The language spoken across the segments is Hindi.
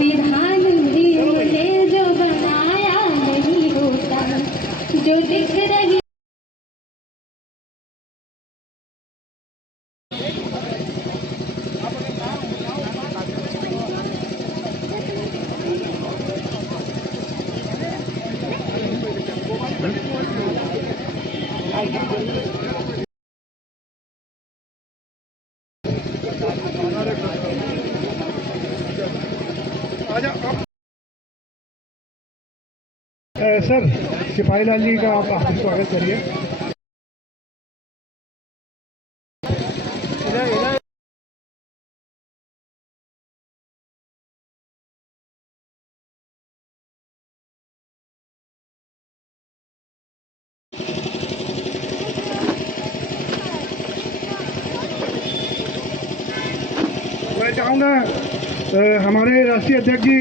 संविधान भी मुझे जो बनाया नहीं होता, जो दिख रही सर सिपाही लाल जी का आप स्वागत करिए। मैं चाहूँगा हमारे राष्ट्रीय अध्यक्ष जी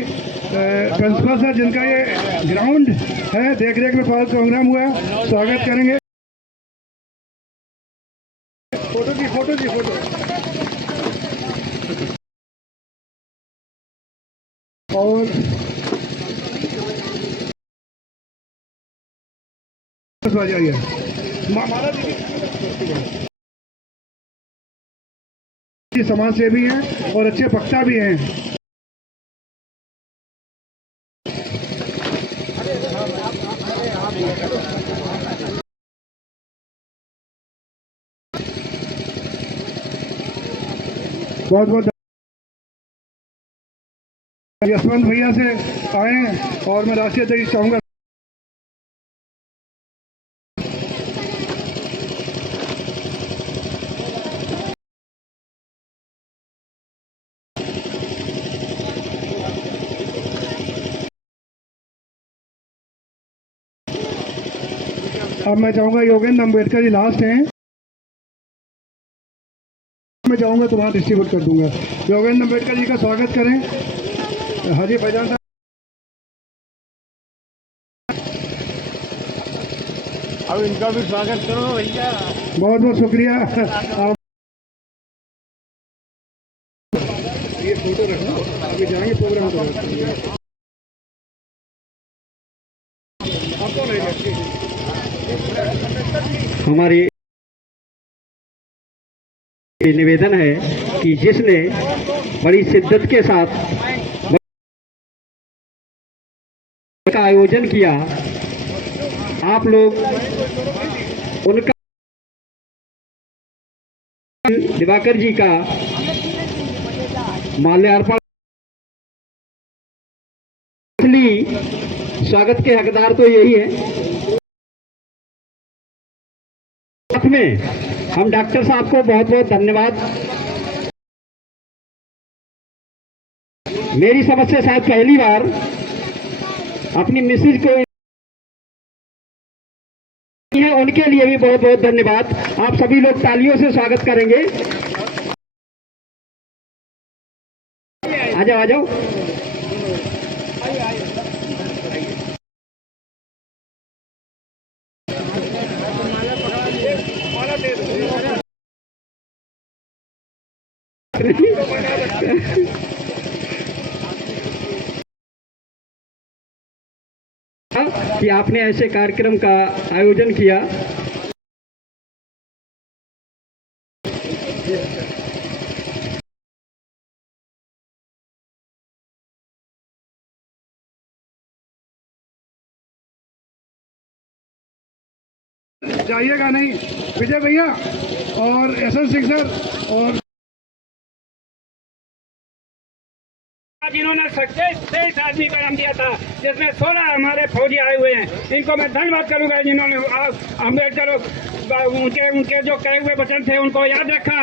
प्रिंसिपल सर, जिनका ये ग्राउंड है देख रेख में प्रोग्राम हुआ है, स्वागत करेंगे। फोटो जी फोटो जी फोटो। और समाज सेवी हैं और अच्छे वक्ता भी हैं। बहुत बहुत यशवंत भैया से आए और मैं राष्ट्रीय अध्यक्ष चाहूँगा। अब मैं चाहूँगा योगेंद्र अम्बेडकर जी लास्ट हैं, मैं चाहूँगा तो वहाँ डिस्ट्रीब्यूट कर दूंगा। योगेंद्र अम्बेडकर जी का स्वागत करें। हाजी फैजान साहब, अब इनका भी स्वागत करो भैया। बहुत बहुत शुक्रिया। आप ये फोटो रखना, अभी जाएंगे प्रोग्राम को। हमारी निवेदन है कि जिसने बड़ी शिद्दत के साथ का आयोजन किया, आप लोग उनका दिवाकर जी का माल्यार्पण, इसलिए स्वागत के हकदार तो यही है। साथ में हम डॉक्टर साहब को बहुत बहुत धन्यवाद। मेरी समझ से शायद पहली बार अपनी मिसेज को है, उनके लिए भी बहुत बहुत धन्यवाद। आप सभी लोग तालियों से स्वागत करेंगे। आ जाओ आ जाओ। कि आपने ऐसे कार्यक्रम का आयोजन किया। जाइएगा नहीं, विजय भैया और एसएन सिंह सर, और जिन्होंने 23 आदमी का नाम दिया था, जिसमें 16 हमारे फौजी आए हुए हैं। इनको मैं धन्यवाद करूंगा जिन्होंने अम्बेडकर उनके जो कहे हुए वचन थे उनको याद रखा।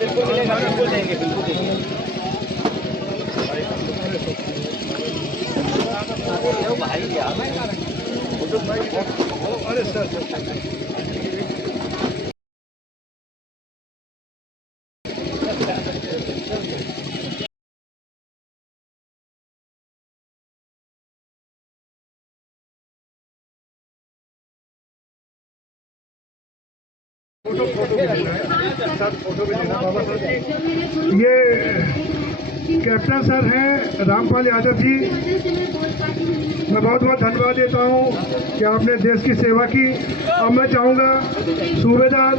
बिल्कुल मिलेगा, बिल्कुल देंगे, बिल्कुल देंगे। अरे सर फोटो भी लेना है, सर फोटो भी लेना बाबा सर। ये कैप्टन सर हैं रामपाल यादव जी। मैं बहुत बहुत धन्यवाद देता हूँ कि आपने देश की सेवा की। अब मैं चाहूँगा सूबेदार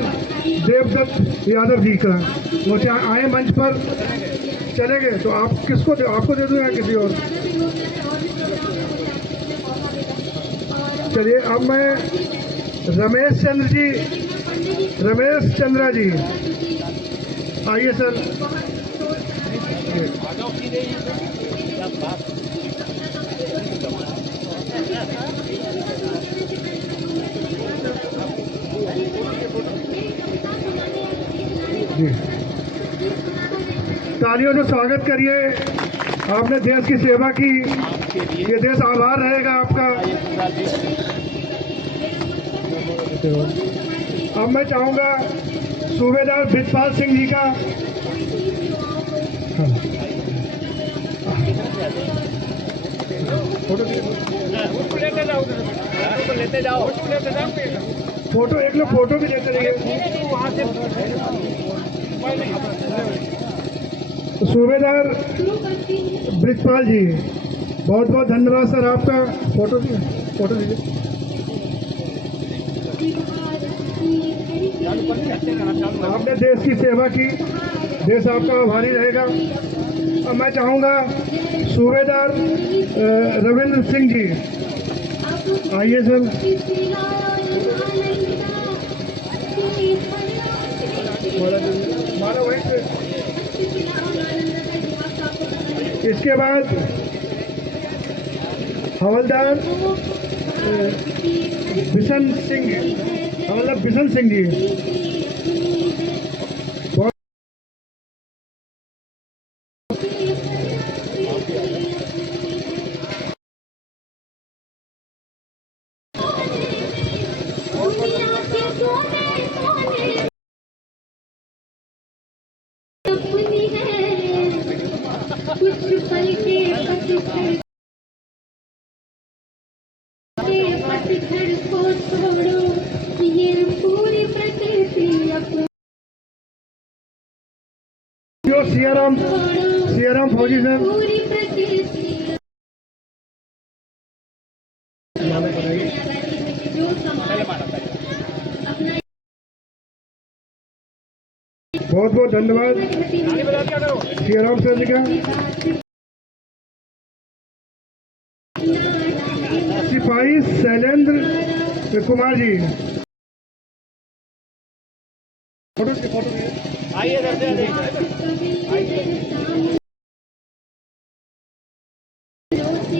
देवदत्त यादव जी का वो आए मंच पर। चलेंगे तो आप किसको आपको दे दूँ या किसी और? चलिए अब मैं रमेश चंद्रा जी आइए सर। जी तालियों से स्वागत करिए। आपने देश की सेवा की, ये देश आभार रहेगा आपका। अब मैं चाहूंगा सूबेदार ब्रिजपाल सिंह जी का। लेते जाओ। फोटो एक लोग फोटो भी लेते रहिए। सूबेदार ब्रिजपाल जी बहुत बहुत धन्यवाद सर आपका। फोटो दीजिए। आपने देश की सेवा की, देश आपका आभारी रहेगा। अब मैं चाहूँगा सूबेदार रविंद्र सिंह जी आइए सर। माला वहीं पे। इसके बाद हवलदार बिशन सिंह जी। कुछ पल के पतझड़ को छोड़ो, ये पूरी प्रकृति अपनी सियाराम फौजी सर। पूरी प्रकृति जो समाज अपना बहुत बहुत धन्यवाद सियाराम सर जी का। सिपाही शैलेंद्र कुमार जी फोटो आइए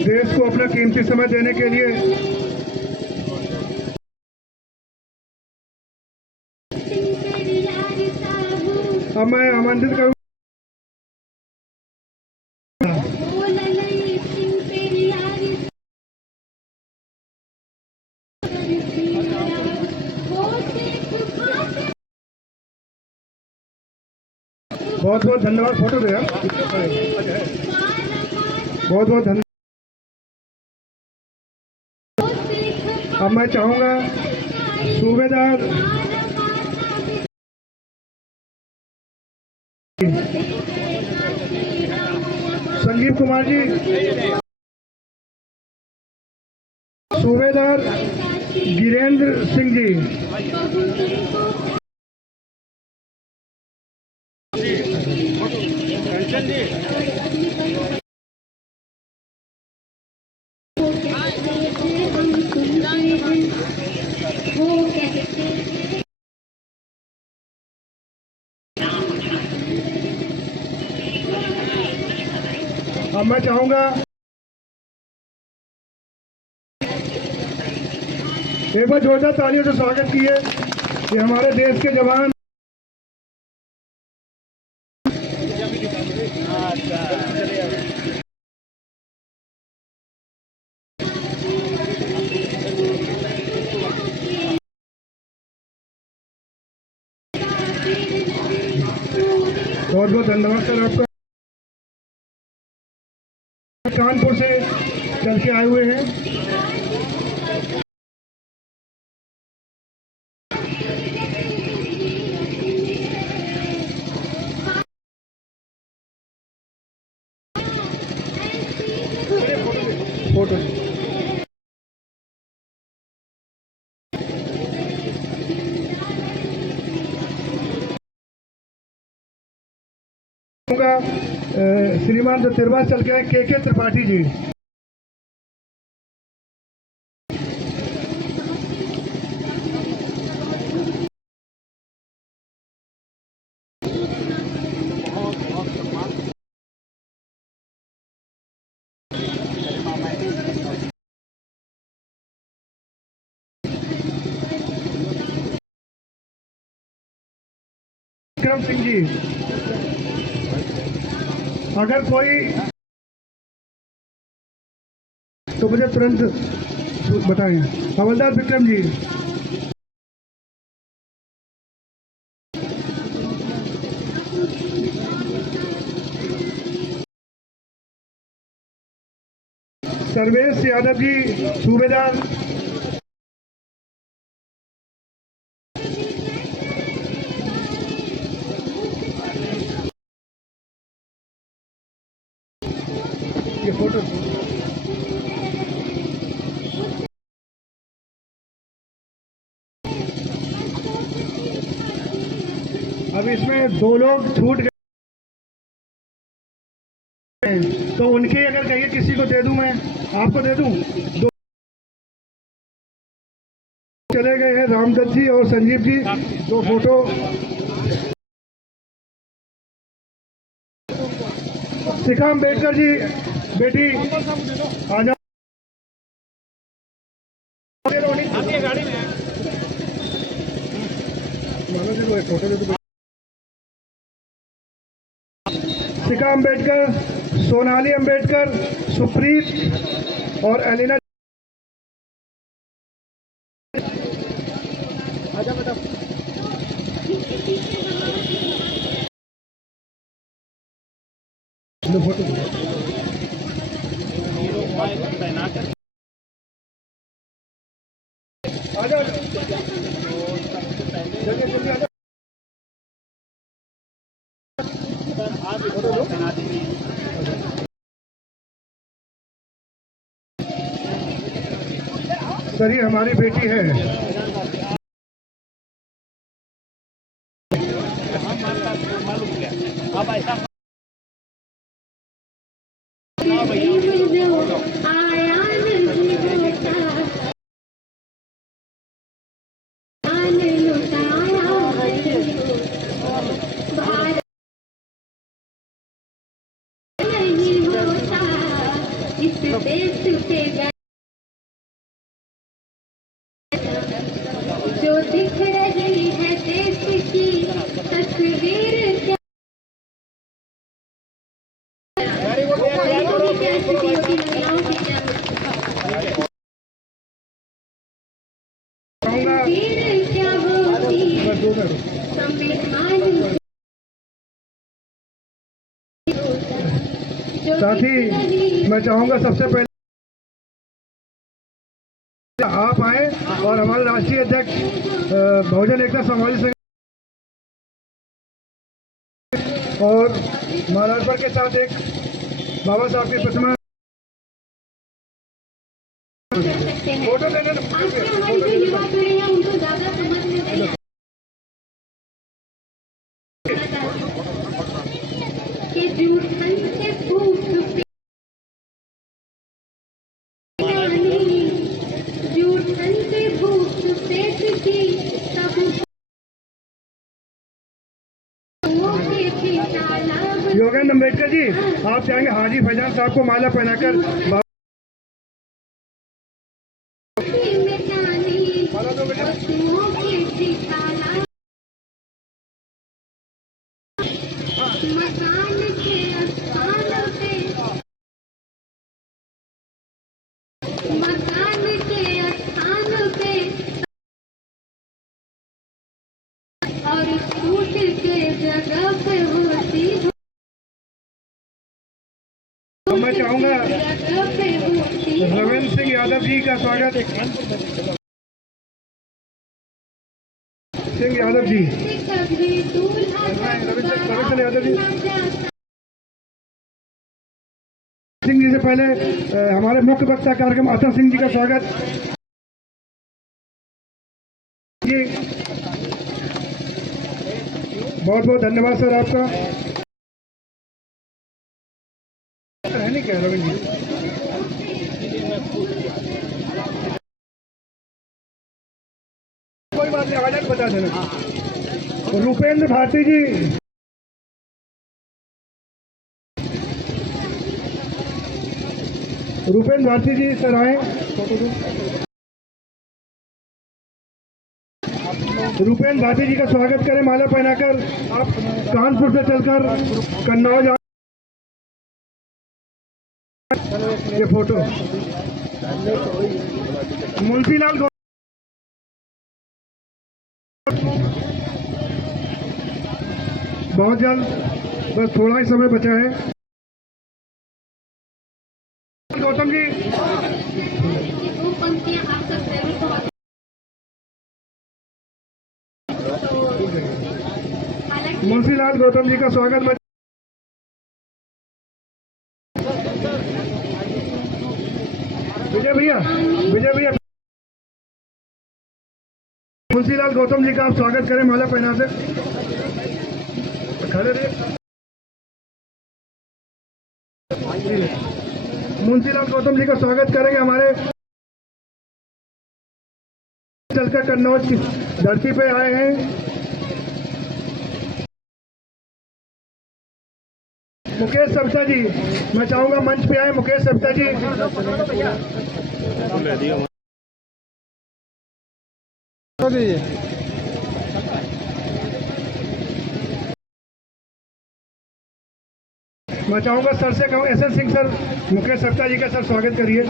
देश को अपना कीमती समय देने के लिए अब मैं आमंत्रित करूँ बहुत बहुत धन्यवाद। फोटो दे यार। बहुत बहुत धन्यवाद। अब मैं चाहूँगा सूबेदार संजीव कुमार जी, सूबेदार गिरेंद्र सिंह जी, अब मैं चाहूँगा एक बार जोरदार तालियों से स्वागत किए कि हमारे देश के जवान बहुत बहुत धन्यवाद सर आपका। कानपुर से चल के आए हुए हैं। श्रीमान जो तिरवा चल के के त्रिपाठी जी। विक्रम सिंह जी, अगर कोई तो मुझे तुरंत बताएं। हवलदार विक्रम जी, सर्वेश यादव जी, सूबेदार। ये फोटो अब इसमें 2 लोग छूट गए, तो उनके अगर कहिए किसी को दे दूं, मैं आपको दे दूं। 2 चले गए हैं, रामदत्त जी और संजीव जी। 2 फोटो। शिखा अम्बेडकर जी, बेटी आ जाओ। गाड़ी में फोटो दे दो। शिखा अम्बेडकर, सोनाली अम्बेडकर, सुप्रीत और एलिना। आजा बेटा। फोटो आजा, जल्दी जल्दी आजा। सर, ये हमारी बेटी है। अब ऐसा जो दिख रही है देश की तस्वीर, क्या होती संविधान। साथ ही मैं चाहूंगा सबसे पहले आप आए और हमारे राष्ट्रीय अध्यक्ष बहुजन एकता समाज संघ और महाराजपुर के साथ एक बाबा साहब की प्रतिमा फोटो लेने हमारी जो युवा पीढ़ी है उनको ज्यादा समझ में नहीं कि जूठन से फूट जूठन से फूट पेट की सब योगेंद्र अम्बेडकर जी, आप चाहेंगे हाजी फैजान साहब को माला पहनाकर मकान के स्थान पे, मकान के स्थान पे और फूट के जगह पे होती, मैं चाहूंगा जगह पे होती रविंद्र सिंह यादव जी का स्वागत। सिंह यादव जी, कभी दूल्हा रविंद्र यादव जी, सिंह जी से पहले हमारे मुख्य वक्ता कार्यक्रम अतः सिंह जी का स्वागत जी। बहुत बहुत धन्यवाद सर आपका। नहीं कह रहा जी। कोई बात नहीं, आवाज बता देना। रूपेंद्र भारती जी, रूपेंद्र भारती जी सर आए। रूपेंद्र भारती जी का स्वागत करें माला पहनाकर। आप कानपुर से चलकर कन्नौज ये फोटो मुंशीलाल बहुत जल्द, बस थोड़ा ही समय बचा है। गौतम जी, दो पंक्तियां आप सब ड्राइवर को मुंशीलाल गौतम जी का स्वागत। विजय भैया, विजय भैया, मुंशीलाल गौतम जी का आप स्वागत करें माला पहना से। खड़े रहिए। मुंशीलाल गौतम जी का स्वागत करेंगे। हमारे चलकर कन्नौज की धरती पे आए हैं। मुकेश सब्जा जी, मैं चाहूंगा मंच पे आए मुकेश सब्जा जी। मैं चाहूंगा सर से कहूँ एसएल सिंह सर, मुकेश सब्जा जी का सर स्वागत करिए।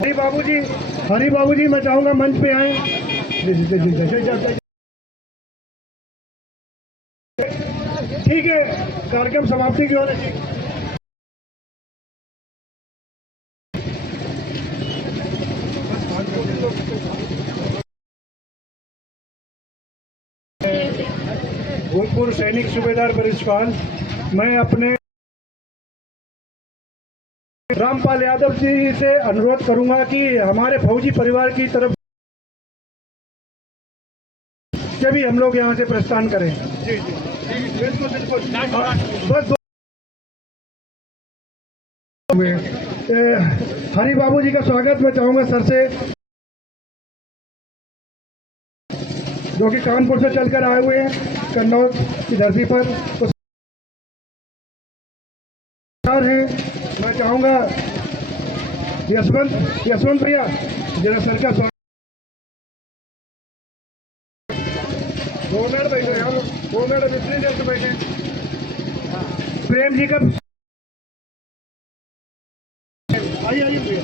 हरी बाबू जी, मैं चाहूंगा मंच पे आए। ठीक है, कार्यक्रम समाप्ति की ओर। भूतपूर्व सैनिक सूबेदार बरिशपाल, मैं अपने रामपाल यादव जी से अनुरोध करूंगा कि हमारे फौजी परिवार की तरफ से भी हम लोग यहां से प्रस्थान करें। जी जी, बिल्कुल बिल्कुल। बस हरी बाबू जी का स्वागत मैं चाहूंगा सर से, जो कि कानपुर से चलकर आए हुए हैं कन्नौज की धरती पर। तो हैं, मैं चाहूंगा यशवंत भैया जरा सर का स्वागत। 2 मिनट बैठे, हम 2 मिनट इतनी देर से बैठे। प्रेम जी का आइए भैया।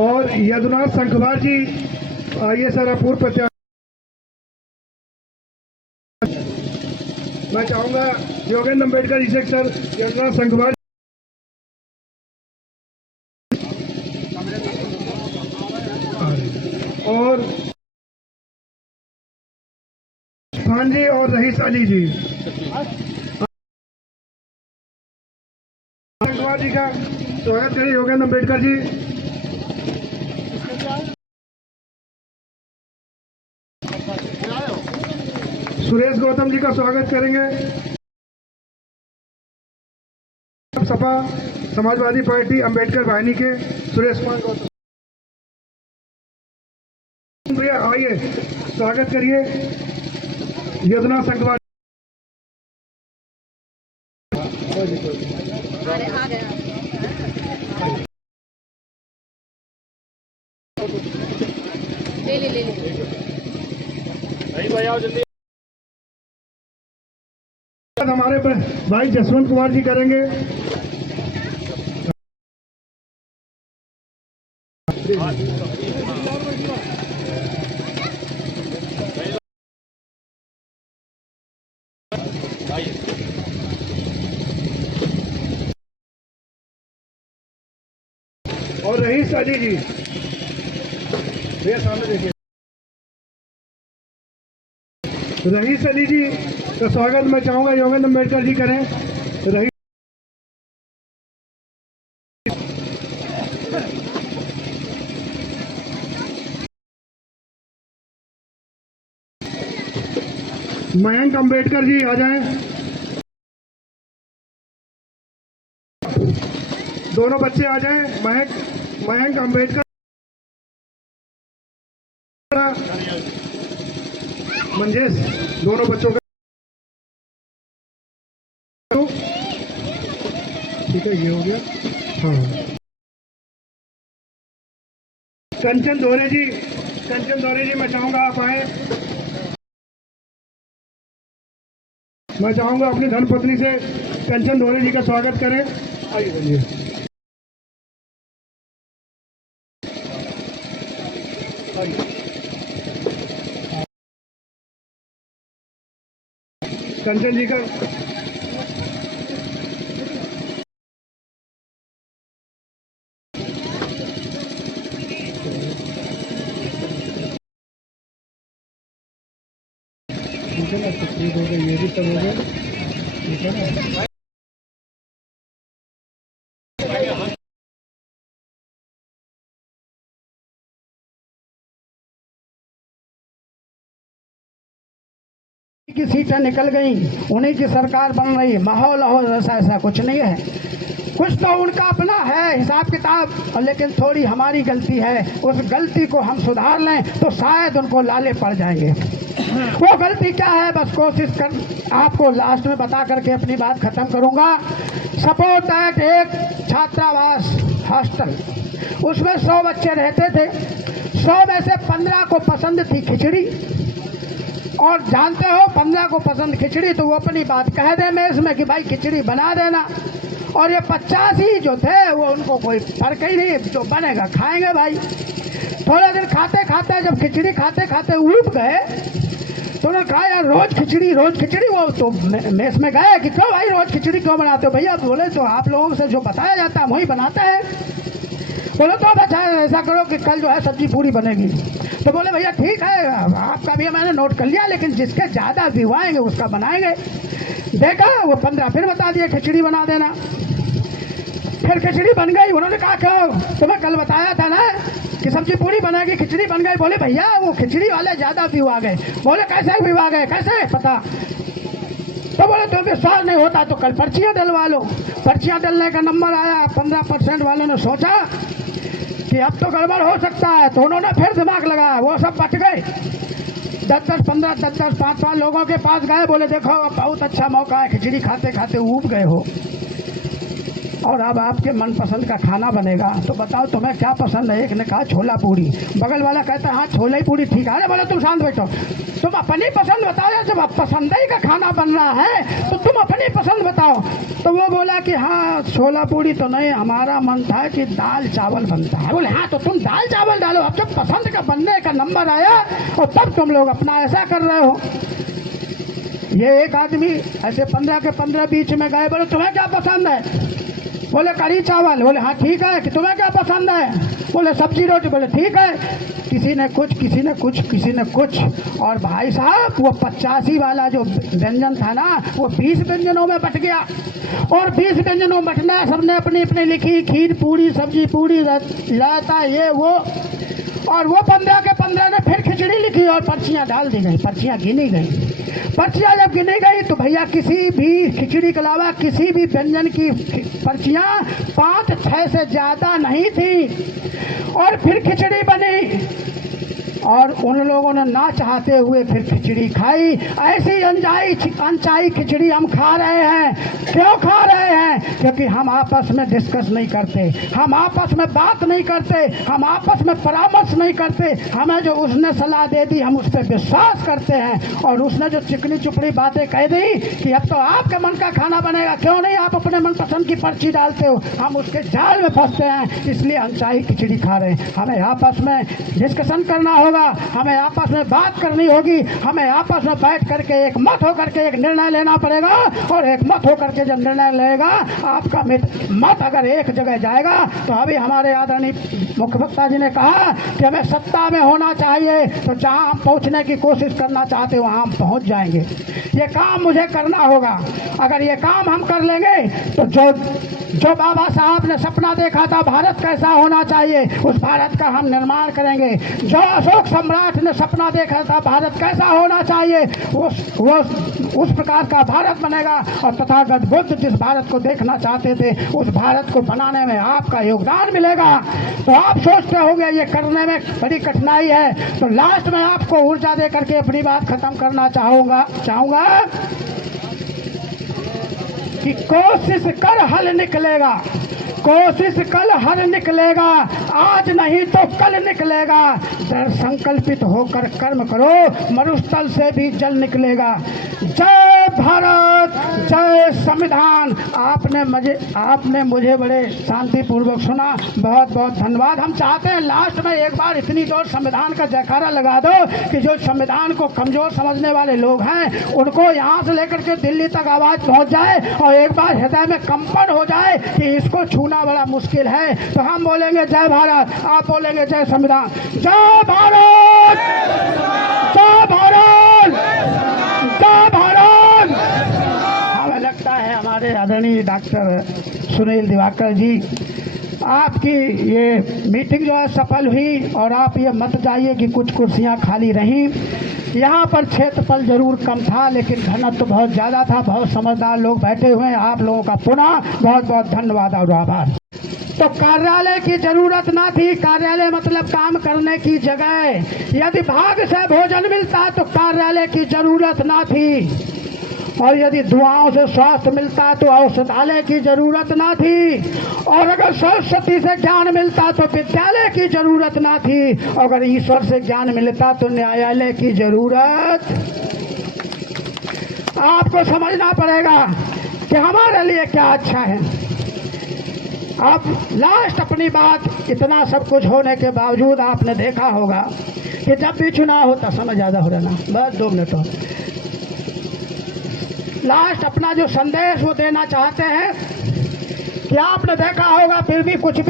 और यदुनाथ संखवार जी आइए सर, अपूर्व प्रत्याशी। मैं चाहूंगा योगेंद्र अम्बेडकर जी से सर यदुनाथ संखवार। और भांजी और रहीस अली जी, संखवार जी का स्वागत करिए। योगेंद्र अम्बेडकर जी, सुरेश गौतम जी का स्वागत करेंगे। सपा समाजवादी पार्टी अम्बेडकर वाहिनी के सुरेश कुमार गौतम भैया आइए, स्वागत करिए यदुनाथ संखवार। ले भाई आओ जल्दी। हमारे भाई जसवंत कुमार जी करेंगे। और रईस अली जी, भैया सामने देखिए, रईस अली जी का स्वागत मैं चाहूंगा योगेंद्र अम्बेडकर जी करें। रईस मयंक अम्बेडकर जी आ जाएं। दोनों बच्चे आ जाएं। मयंक अम्बेडकर, मंजेश, दोनों बच्चों का ठीक है, ये हो गया। हाँ, कंचन दोहरे जी, मैं चाहूंगा आप आए। मैं चाहूंगा अपनी धर्मपत्नी से कंचन दोहरे जी का स्वागत करें। आइए बोलिए। कंचन जी का ठीक है ना, तकलीफ हो गई, ये भी सब हो गया, ठीक है ना। की सीटें निकल गई, उन्हीं की सरकार बन रही, माहौल और ऐसा कुछ नहीं है। कुछ तो उनका अपना है हिसाब किताब, लेकिन थोड़ी हमारी गलती है। उस गलती को हम सुधार लें तो शायद उनको लाले पड़ जाएंगे। वो गलती क्या है, बस कोशिश कर आपको लास्ट में बता करके अपनी बात खत्म करूंगा। सपोज दैट एक छात्रावास हॉस्टल, उसमें 100 बच्चे रहते थे। 100 में से 15 को पसंद थी खिचड़ी, और जानते हो 15 को पसंद खिचड़ी, तो वो अपनी बात कह दे मेज में कि भाई खिचड़ी बना देना। और ये 85 जो थे वो उनको कोई फर्क ही नहीं, जो बनेगा खाएंगे भाई। थोड़े दिन खाते खाते जब खिचड़ी खाते खाते ऊब गए तो उन्होंने कहा यार रोज खिचड़ी। वो तो मेस में गए कि क्यों भाई रोज खिचड़ी क्यों बनाते हो भैया? बोले तो आप लोगों से जो बताया जाता है वही बनाते हैं। बोले तो अब अच्छा ऐसा करो कि कल जो है सब्जी पूरी बनेगी। तो बोले भैया ठीक है, आपका भी मैंने नोट कर लिया, लेकिन जिसके ज़्यादा व्यू आएंगे उसका बनाएंगे। देखा वो 15 फिर बता दिए खिचड़ी बना देना। फिर खिचड़ी बन गई। उन्होंने कहा क्यों, तुम्हें कल बताया था ना कि सब्जी पूरी बनेगी, खिचड़ी बन गई। बोले भैया वो खिचड़ी वाले ज़्यादा व्यू आ गए। बोले कैसे व्यू आ गए, कैसे पता? तो बोले तो विश्वास नहीं होता तो कल पर्चियाँ डलवा लो। पर्चियाँ डलने का नंबर आया, 15% वालों ने सोचा कि अब तो गड़बड़ हो सकता है, तो उन्होंने फिर दिमाग लगाया। वो सब बच गए, 10-10, 15, 10-10, 5-5 लोगों के पास गए। बोले देखो अब बहुत अच्छा मौका है, खिचड़ी खाते खाते ऊब गए हो और अब आपके मनपसंद का खाना बनेगा, तो बताओ तुम्हें क्या पसंद है? एक ने कहा छोला पूरी, बगल वाला कहता है हाँ छोला ही पूरी ठीक है। अरे बोले तुम शांत बैठो, तुम अपनी पसंद बताओ यार, जब पसंद ही का खाना बन रहा है तो तुम अपनी पसंद बताओ। तो वो बोला कि हाँ छोला पूरी तो नहीं, हमारा मन था कि दाल चावल बनता है। बोले हाँ तो तुम दाल चावल डालो, अब जब पसंद का बनने का नंबर आया और तब तुम लोग अपना ऐसा कर रहे हो। ये एक आदमी ऐसे 15 के 15 बीच में गए। बोले तुम्हें क्या पसंद है? बोले कढ़ी चावल। बोले हाँ ठीक है, कि तुम्हें क्या पसंद है? बोले सब्जी रोटी। बोले ठीक है। किसी ने कुछ, किसी ने कुछ, किसी ने कुछ, और भाई साहब वो 85 वाला जो व्यंजन था ना वो 20 व्यंजनों में बट गया। और 20 व्यंजनों में बटना, सबने अपनी अपनी लिखी, खीर पूरी, सब्जी पूरी, रायता, ये वो। और वो 15 के 15 ने फिर खिचड़ी लिखी और पर्चियाँ डाल दी गई, पर्चियाँ गिनी गई। पर्चियाँ जब गिनी गई तो भैया किसी भी खिचड़ी के अलावा किसी भी व्यंजन की पर्चियाँ 5-6 से ज़्यादा नहीं थी। और फिर खिचड़ी बनी और उन लोगों ने ना चाहते हुए फिर खिचड़ी खाई। ऐसी अनचाही खिचड़ी हम खा रहे हैं। क्यों खा रहे हैं? क्योंकि हम आपस में डिस्कस नहीं करते, हम आपस में बात नहीं करते, हम आपस में परामर्श नहीं करते। हमें जो उसने सलाह दे दी हम उस पर विश्वास करते हैं, और उसने जो चिकनी चुपड़ी बातें कह दी कि अब तो आपके मन का खाना बनेगा, क्यों नहीं आप अपने मनपसंद की पर्ची डालते हो, हम उसके जाल में फंसते हैं। इसलिए अनचाही खिचड़ी खा रहे हैं। हमें आपस में डिस्कशन करना होगा। होगा, हमें आपस में बात करनी होगी, हमें आपस में बैठ करके एक मत होकर के एक निर्णय लेना पड़ेगा। और एक मत होकर के जब निर्णय लेगा, आपका मत अगर एक जगह जाएगा तो अभी हमारे आदरणीय मुख्यमंत्री जी ने कहा कि हमें सत्ता में होना चाहिए, तो जहां हम पहुंचने की कोशिश करना चाहते हैं वहां हम पहुंच जाएंगे। ये काम मुझे करना होगा। अगर ये काम हम कर लेंगे तो जो बाबा साहब ने सपना देखा था भारत कैसा होना चाहिए, उस भारत का हम निर्माण करेंगे। जो अशोक सम्राट ने सपना देखा था भारत कैसा होना चाहिए, उस प्रकार का भारत बनेगा। और तथागत बुद्ध जिस भारत को देखना चाहते थे, उस भारत को बनाने में आपका योगदान मिलेगा। तो आप सोचते होंगे ये करने में बड़ी कठिनाई है, तो लास्ट में आपको ऊर्जा दे करके अपनी बात खत्म करना चाहूंगा कि कोशिश कर हल निकलेगा, कोशिश कल हल निकलेगा, आज नहीं तो कल निकलेगा। दृढ़ संकल्पित होकर कर्म करो, मरुस्थल से भी जल निकलेगा। जय भारत, जय संविधान। आपने मुझे बड़े शांतिपूर्वक सुना, बहुत बहुत धन्यवाद। हम चाहते हैं लास्ट में एक बार इतनी जोर संविधान का जयकारा लगा दो कि जो संविधान को कमजोर समझने वाले लोग हैं उनको यहाँ से लेकर के दिल्ली तक आवाज पहुँच जाए और एक बार हृदय में कंपन हो जाए कि इसको छूना बड़ा मुश्किल है। तो हम बोलेंगे जय भारत, आप बोलेंगे जय संविधान। जय भारत, जय भारत, जय भारत। हमें लगता है हमारे आदरणीय डॉक्टर सुनील दिवाकर जी, आपकी ये मीटिंग जो है सफल हुई। और आप ये मत जाइए कि कुछ कुर्सियां खाली रहीं। यहाँ पर क्षेत्रफल जरूर कम था लेकिन घनत्व तो बहुत ज़्यादा था। बहुत समझदार लोग बैठे हुए हैं। आप लोगों का पुनः बहुत बहुत धन्यवाद और आभार। तो कार्यालय की जरूरत ना थी। कार्यालय मतलब काम करने की जगह। यदि भाग से भोजन मिलता तो कार्यालय की जरूरत ना थी। और यदि दुआओं से स्वास्थ्य मिलता तो औषधालय की जरूरत ना थी। और अगर सरस्वती से ज्ञान मिलता तो विद्यालय की जरूरत ना थी। और अगर ईश्वर से ज्ञान मिलता तो न्यायालय की जरूरत। आपको समझना पड़ेगा कि हमारे लिए क्या अच्छा है। अब लास्ट अपनी बात, इतना सब कुछ होने के बावजूद आपने देखा होगा कि जब भी चुनाव होता, समय ज़्यादा हो रहा ना, बस 2 मिनट और। लास्ट अपना जो संदेश वो देना चाहते हैं कि आपने देखा होगा फिर भी कुछ भी